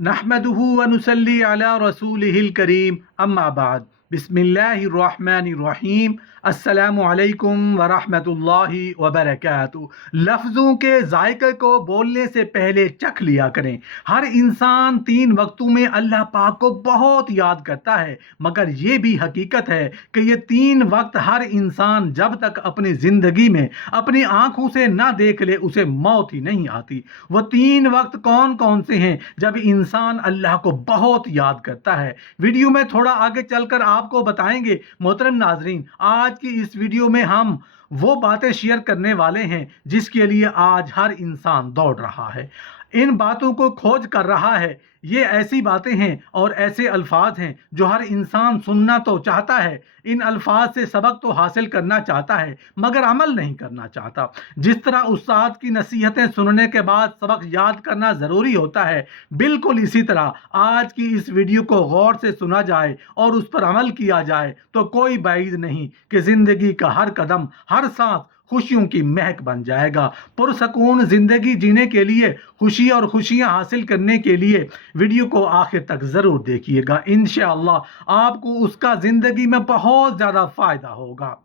नहमदुहु व नुसल्ली अला रसूलिहिल करीम अम्मा बाद बिस्मिल्लाहिर्रहमानिर्रहीम अस्सलामु अलैकुम व रहमतुल्लाहि व बरकातुहू। लफ्ज़ों के जायके को बोलने से पहले चख लिया करें। हर इंसान 3 वक्तों में अल्लाह पाक को बहुत याद करता है, मगर ये भी हकीकत है कि ये 3 वक्त हर इंसान जब तक अपनी ज़िंदगी में अपनी आँखों से ना देख ले उसे मौत ही नहीं आती। वो 3 वक्त कौन कौन से हैं जब इंसान अल्लाह को बहुत याद करता है? वीडियो में थोड़ा आगे चलकर आपको बताएंगे। मोहतरम नाजरीन, आज की इस वीडियो में हम वो बातें शेयर करने वाले हैं जिसके लिए आज हर इंसान दौड़ रहा है, इन बातों को खोज कर रहा है। ये ऐसी बातें हैं और ऐसे अल्फाज हैं जो हर इंसान सुनना तो चाहता है, इन अल्फाज से सबक तो हासिल करना चाहता है, मगर अमल नहीं करना चाहता। जिस तरह उस्ताद की नसीहतें सुनने के बाद सबक याद करना ज़रूरी होता है, बिल्कुल इसी तरह आज की इस वीडियो को गौर से सुना जाए और उस पर अमल किया जाए तो कोई बाइद नहीं कि ज़िंदगी का हर कदम, हर सांस खुशियों की महक बन जाएगा। पुरसकून ज़िंदगी जीने के लिए, खुशी और खुशियां हासिल करने के लिए वीडियो को आखिर तक ज़रूर देखिएगा। इंशाअल्लाह आपको उसका ज़िंदगी में बहुत ज़्यादा फ़ायदा होगा।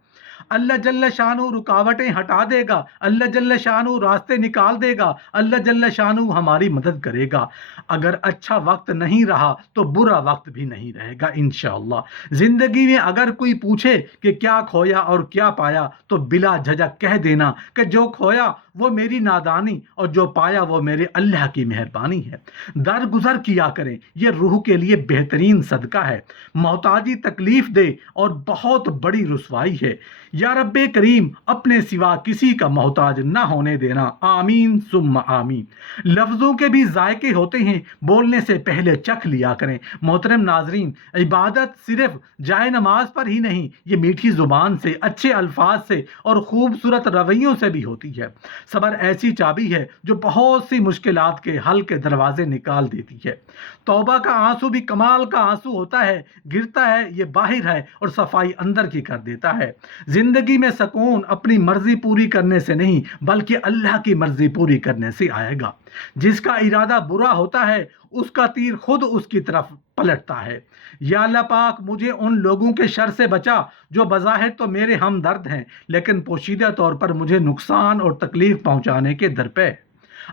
अल्लाह जल्ल शानू रुकावटें हटा देगा, अल्लाह जल्ल शानू रास्ते निकाल देगा, अल्लाह जल्ल शानू हमारी मदद करेगा। अगर अच्छा वक्त नहीं रहा तो बुरा वक्त भी नहीं रहेगा इंशाअल्लाह। ज़िंदगी में अगर कोई पूछे कि क्या खोया और क्या पाया तो बिला झिझक कह देना कि जो खोया वो मेरी नादानी और जो पाया वो मेरे अल्लाह की मेहरबानी है। दरगुजर किया करें, ये रूह के लिए बेहतरीन सदका है। मोहताजी तकलीफ दे और बहुत बड़ी रुसवाई है। या रब्बे करीम अपने सिवा किसी का मोहताज ना होने देना, आमीन सुम्मा आमीन। लफ्ज़ों के भी जायके होते हैं, बोलने से पहले चख लिया करें। मोहतरम नाजरीन, इबादत सिर्फ जाए नमाज पर ही नहीं, ये मीठी ज़ुबान से, अच्छे अल्फाज से और खूबसूरत रवैयों से भी होती है। सब्र ऐसी चाबी है जो बहुत सी मुश्किलात के हल के दरवाजे निकाल देती है। तौबा का आंसू भी कमाल का आंसू होता है, गिरता है ये बाहर है और सफाई अंदर की कर देता है। जिंदगी में सुकून अपनी मर्जी पूरी करने से नहीं बल्कि अल्लाह की मर्जी पूरी करने से आएगा। जिसका इरादा बुरा होता है उसका तीर खुद उसकी तरफ पलटता है। या अल्लाह पाक मुझे उन लोगों के शर से बचा जो बज़ाहिर तो मेरे हमदर्द हैं लेकिन पोशीदा तौर पर मुझे नुकसान और तकलीफ पहुंचाने के दर पे।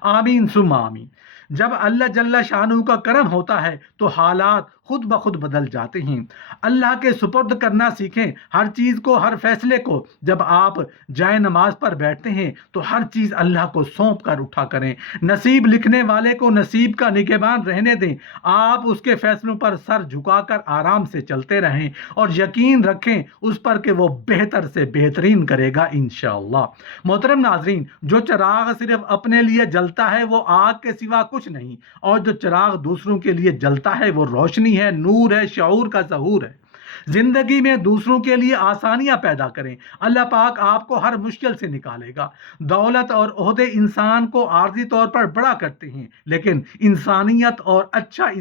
आमीन सुम्मा आमीन। जब अल्लाह जल्ला शानू का करम होता है तो हालात खुद ब खुद बदल जाते हैं। अल्लाह के सुपुर्द करना सीखें हर चीज़ को, हर फैसले को। जब आप जाए नमाज पर बैठते हैं तो हर चीज़ अल्लाह को सौंप कर उठा करें। नसीब लिखने वाले को नसीब का निगहबान रहने दें। आप उसके फैसलों पर सर झुकाकर आराम से चलते रहें और यकीन रखें उस पर कि वो बेहतर से बेहतरीन करेगा इंशाअल्लाह। मोहतरम नाजरीन, जो चिराग सिर्फ अपने लिए जलता है वो आग के सिवा कुछ नहीं, और जो चिराग दूसरों के लिए जलता है वो रोशनी है, नूर है, शऊर का ज़हूर है। जिंदगी में दूसरों के लिए आसानियां पैदा करें, अल्लाह पाक आपको हर मुश्किल से निकालेगा। दौलत और ओहदे इंसान को आर्जी तौर पर बड़ा करते हैं, लेकिन इंसानियत और अच्छा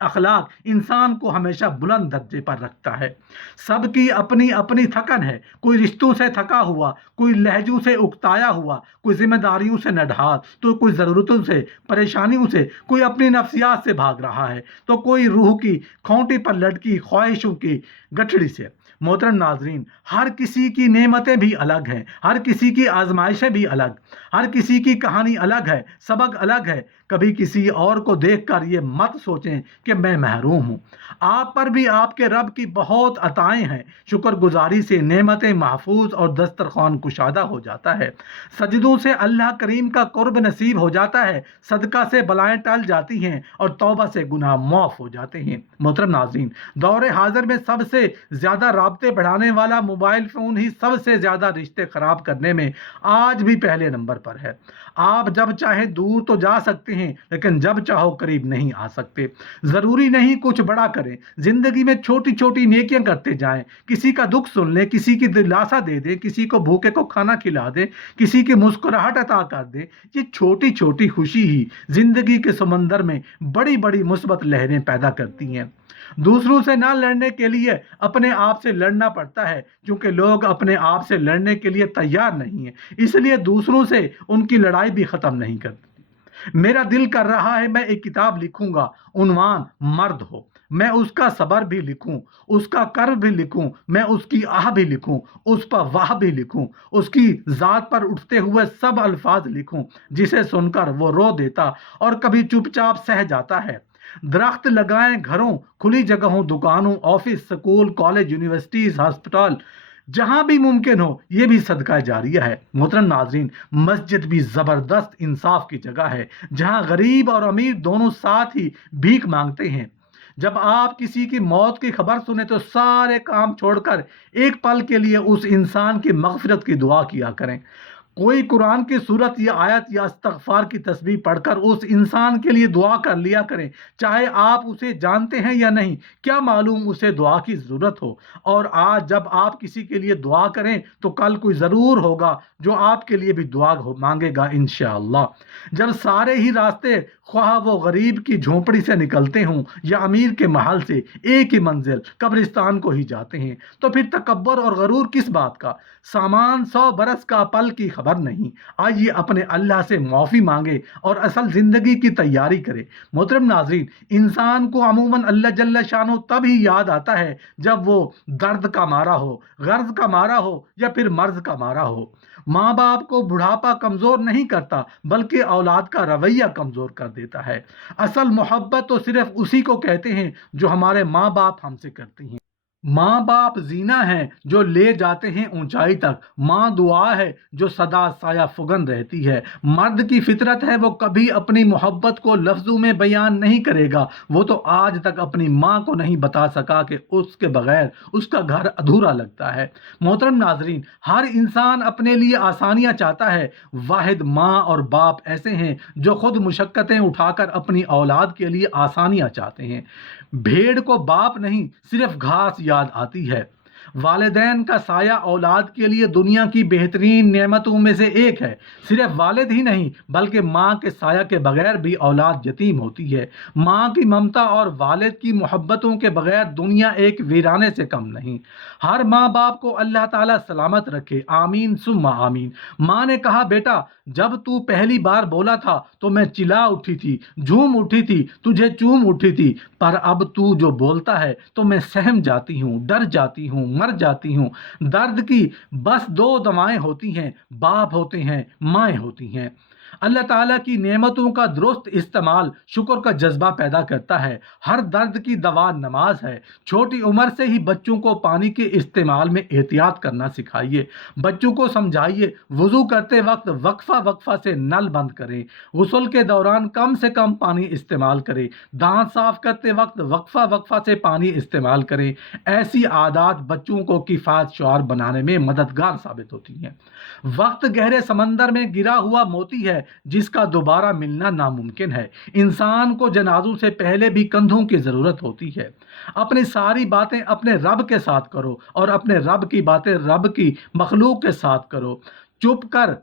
अखलाक इंसान को हमेशा बुलंद दर्जे पर रखता है। सबकी अपनी अपनी थकन है, कोई रिश्तों से थका हुआ, कोई लहजों से उकताया हुआ, कोई जिम्मेदारियों से नढाल, तो कोई ज़रूरतों से, परेशानियों से, कोई अपनी नफ्सियात से भाग रहा है, तो कोई रूह की खोंटी पर लटकी ख्वाहिशों की गठड़ी से। मोहतरम नाजरीन, हर किसी की नेमतें भी अलग हैं, हर किसी की आजमाइशें भी अलग, हर किसी की कहानी अलग है, सबक अलग है। कभी किसी और को देखकर ये मत सोचें कि मैं महरूम हूँ। आप पर भी आपके रब की बहुत अताएं हैं। शुक्रगुजारी से नेमतें महफूज और दस्तरखान कुशादा हो जाता है। सजदों से अल्लाह करीम का कुर्ब नसीब हो जाता है। सदका से बलाएं टल जाती हैं और तौबा से गुनाह माफ़ हो जाते हैं। मोहतरम नाज़रीन, दौरे हाजिर में सबसे ज़्यादा राब्ते बढ़ाने वाला मोबाइल फ़ोन ही सबसे ज़्यादा रिश्ते ख़राब करने में आज भी पहले नंबर पर है। आप जब चाहे दूर तो जा सकते हैं लेकिन जब चाहो करीब नहीं आ सकते। ज़रूरी नहीं कुछ बड़ा करें, ज़िंदगी में छोटी छोटी नेकियां करते जाएं। किसी का दुख सुन लें, किसी की दिलासा दे दें, किसी को भूखे को खाना खिला दें, किसी की मुस्कुराहट अता कर दें। ये छोटी छोटी खुशी ही ज़िंदगी के समंदर में बड़ी बड़ी मुस्बत लहरें पैदा करती हैं। दूसरों से ना लड़ने के लिए अपने आप से लड़ना पड़ता है, क्योंकि लोग अपने आप से लड़ने के लिए तैयार नहीं है, इसलिए दूसरों से उनकी लड़ाई भी ख़त्म नहीं करती। میرا دل کر رہا ہے میں ایک کتاب لکھوں گا، عنوان مرد ہو، میں اس کا صبر بھی لکھوں، اس کا کرب بھی لکھوں، میں اس کی آہ بھی لکھوں، اس پر واہ بھی لکھوں، اس کی ذات پر اٹھتے ہوئے سب الفاظ لکھوں جسے سن کر وہ رو دیتا اور کبھی چپ چاپ سہ جاتا ہے۔ درخت لگائیں گھروں، کھلی جگہوں، دکانوں، آفس، سکول، کالج، یونیورسٹیز، ہسپتال، جہاں بھی ممکن ہو، یہ بھی صدقہ جاریہ ہے۔ محترم ناظرین، مسجد بھی زبردست انصاف کی جگہ ہے جہاں غریب اور امیر دونوں ساتھ ہی بھیک مانگتے ہیں۔ جب آپ کسی کی موت کی خبر سنیں تو سارے کام چھوڑ کر ایک پل کے لیے اس انسان کی مغفرت کی دعا کیا کریں۔ کوئی قرآن کی صورت یا آیت یا استغفار کی تسبیح پڑھ کر اس انسان کے لیے دعا کر لیا کریں، چاہے آپ اسے جانتے ہیں یا نہیں، کیا معلوم اسے دعا کی ضرورت ہو۔ اور آج جب آپ کسی کے لیے دعا کریں تو کل کوئی ضرور ہوگا جو آپ کے لیے بھی دعا مانگے گا انشاءاللہ۔ جب سارے ہی راستے، خواہ وہ غریب کی جھونپڑی سے نکلتے ہوں یا امیر کے محل سے، ایک ہی منزل قبرستان کو ہی جاتے ہیں، تو پھر تکبر اور غرور کس بات کا؟ سامان 100 برس کا، پل کی خبر نہیں۔ آئیے اپنے اللہ سے معافی مانگے اور اصل زندگی کی تیاری کرے۔ محترم ناظرین، انسان کو عموماً اللہ جل شانہ تب ہی یاد آتا ہے جب وہ درد کا مارا ہو، غرض کا مارا ہو یا پھر مرض کا مارا ہو۔ ماں باپ کو بڑھاپا کمزور نہیں کرتا بلکہ اولاد کا رویہ کمزور کر دیتا ہے۔ اصل محبت تو صرف اسی کو کہتے ہیں جو ہمارے ماں باپ ہم سے کرتے ہیں۔ ماں باپ زینہ ہیں جو لے جاتے ہیں اونچائی تک، ماں دعا ہے جو سدا سایہ فگن رہتی ہے۔ مرد کی فطرت ہے وہ کبھی اپنی محبت کو لفظوں میں بیان نہیں کرے گا، وہ تو آج تک اپنی ماں کو نہیں بتا سکا کہ اس کے بغیر اس کا گھر ادھورا لگتا ہے۔ محترم ناظرین، ہر انسان اپنے لیے آسانیاں چاہتا ہے، واحد ماں اور باپ ایسے ہیں جو خود مشقتیں اٹھا کر اپنی اولاد کے لیے آسانیاں چاہتے ہیں۔ بھیڑ کو باپ نہیں صرف گھاس یاد آتی ہے۔ والدین کا سایہ اولاد کے لیے دنیا کی بہترین نعمتوں میں سے ایک ہے۔ صرف والد ہی نہیں بلکہ ماں کے سایہ کے بغیر بھی اولاد یتیم ہوتی ہے۔ ماں کی ممتا اور والد کی محبتوں کے بغیر دنیا ایک ویرانے سے کم نہیں۔ ہر ماں باپ کو اللہ تعالیٰ سلامت رکھے، آمین ثم آمین۔ ماں نے کہا، بیٹا جب تو پہلی بار بولا تھا تو میں چلا اٹھی تھی، جھوم اٹھی تھی، تجھے چوم اٹھی تھی، پر اب تو جو بولتا ہے تو میں سہم جاتی ہوں، ڈر جاتی ہوں، مر جاتی ہوں۔ درد کی بس دو دوائیں ہوتی ہیں، باپ ہوتے ہیں، مائیں ہوتی ہیں۔ اللہ تعالیٰ کی نعمتوں کا درست استعمال شکر کا جذبہ پیدا کرتا ہے۔ ہر درد کی دوا نماز ہے۔ چھوٹی عمر سے ہی بچوں کو پانی کے استعمال میں احتیاط کرنا سکھائیے۔ بچوں کو سمجھائیے وضو کرتے وقت وقفہ سے نل بند کریں، غسل کے دوران کم سے کم پانی استعمال کریں، دانت صاف کرتے وقت وقفہ سے پانی استعمال کریں۔ ایسی عادات بچوں کو کفایت شعار بنانے میں مددگار ثابت ہوتی ہیں۔ وقت گہرے سمندر میں گرا ہوا موتی ہے جس کا دوبارہ ملنا ناممکن ہے۔ انسان کو جنازوں سے پہلے بھی کندھوں کی ضرورت ہوتی ہے۔ اپنی ساری باتیں اپنے رب کے ساتھ کرو اور اپنے رب کی باتیں رب کی مخلوق کے ساتھ کرو۔ چپ کر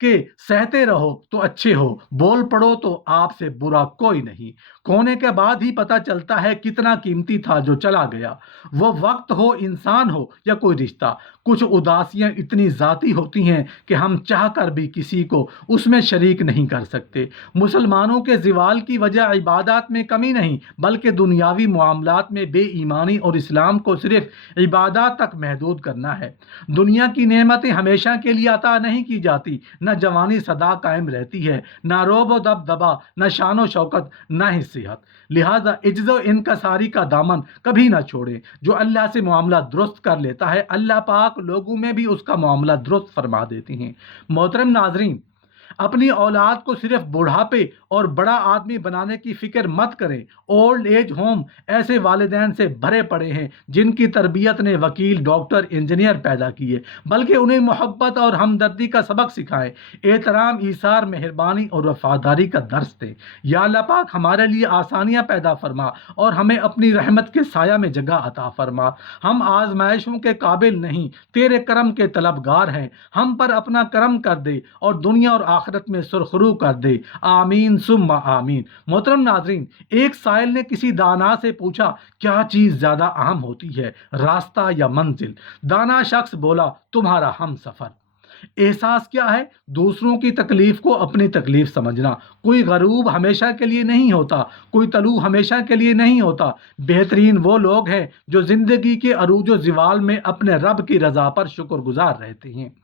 کے سہتے رہو تو اچھے ہو، بول پڑو تو آپ سے برا کوئی نہیں۔ کھونے کے بعد ہی پتہ چلتا ہے کتنا قیمتی تھا جو چلا گیا، وہ وقت ہو، انسان ہو یا کوئی رشتہ۔ کچھ اداسیاں اتنی ذاتی ہوتی ہیں کہ ہم چاہ کر بھی کسی کو اس میں شریک نہیں کر سکتے۔ مسلمانوں کے زوال کی وجہ عبادات میں کمی نہیں بلکہ دنیاوی معاملات میں بے ایمانی اور اسلام کو صرف عبادات تک محدود کرنا ہے۔ دنیا کی نعمتیں ہمیشہ کے لیے عطا نہیں کی جاتی، نہ جوانی سدا قائم رہتی ہے، نہ روب و دبدبا، نہ شان و شوکت، نہ ہی صحت۔ لہذا عجز و انکساری کا دامن کبھی نہ چھوڑیں۔ جو اللہ سے معاملہ درست کر لیتا ہے اللہ پاک لوگوں میں بھی اس کا معاملہ درست فرما دیتے ہیں۔ محترم ناظرین، اپنی اولاد کو صرف بڑھاپے اور بڑا آدمی بنانے کی فکر مت کریں۔ اولڈ ایج ہوم ایسے والدین سے بھرے پڑے ہیں جن کی تربیت نے وکیل، ڈاکٹر، انجینئر پیدا کیے، بلکہ انہیں محبت اور ہمدردی کا سبق سکھائیں، احترام، ایثار، مہربانی اور وفاداری کا درس دیں۔ یا اللہ پاک ہمارے لیے آسانیاں پیدا فرما اور ہمیں اپنی رحمت کے سایہ میں جگہ عطا فرما۔ ہم آزمائشوں کے قابل نہیں، تیرے کرم کے طلبگار ہیں۔ ہم پر اپنا کرم کر دے اور دنیا اور آخرت میں سرخرو کر دے، آمین ثم آمین۔ محترم ناظرین، ایک سائل نے کسی دانا سے پوچھا، کیا چیز زیادہ اہم ہوتی ہے، راستہ یا منزل؟ دانا شخص بولا، تمہارا ہم سفر۔ احساس کیا ہے؟ دوسروں کی تکلیف کو اپنی تکلیف سمجھنا۔ کوئی غروب ہمیشہ کے لیے نہیں ہوتا، کوئی طلوع ہمیشہ کے لیے نہیں ہوتا۔ بہترین وہ لوگ ہیں جو زندگی کے عروج و زوال میں اپنے رب کی رضا پر شکر گزار رہتے ہیں۔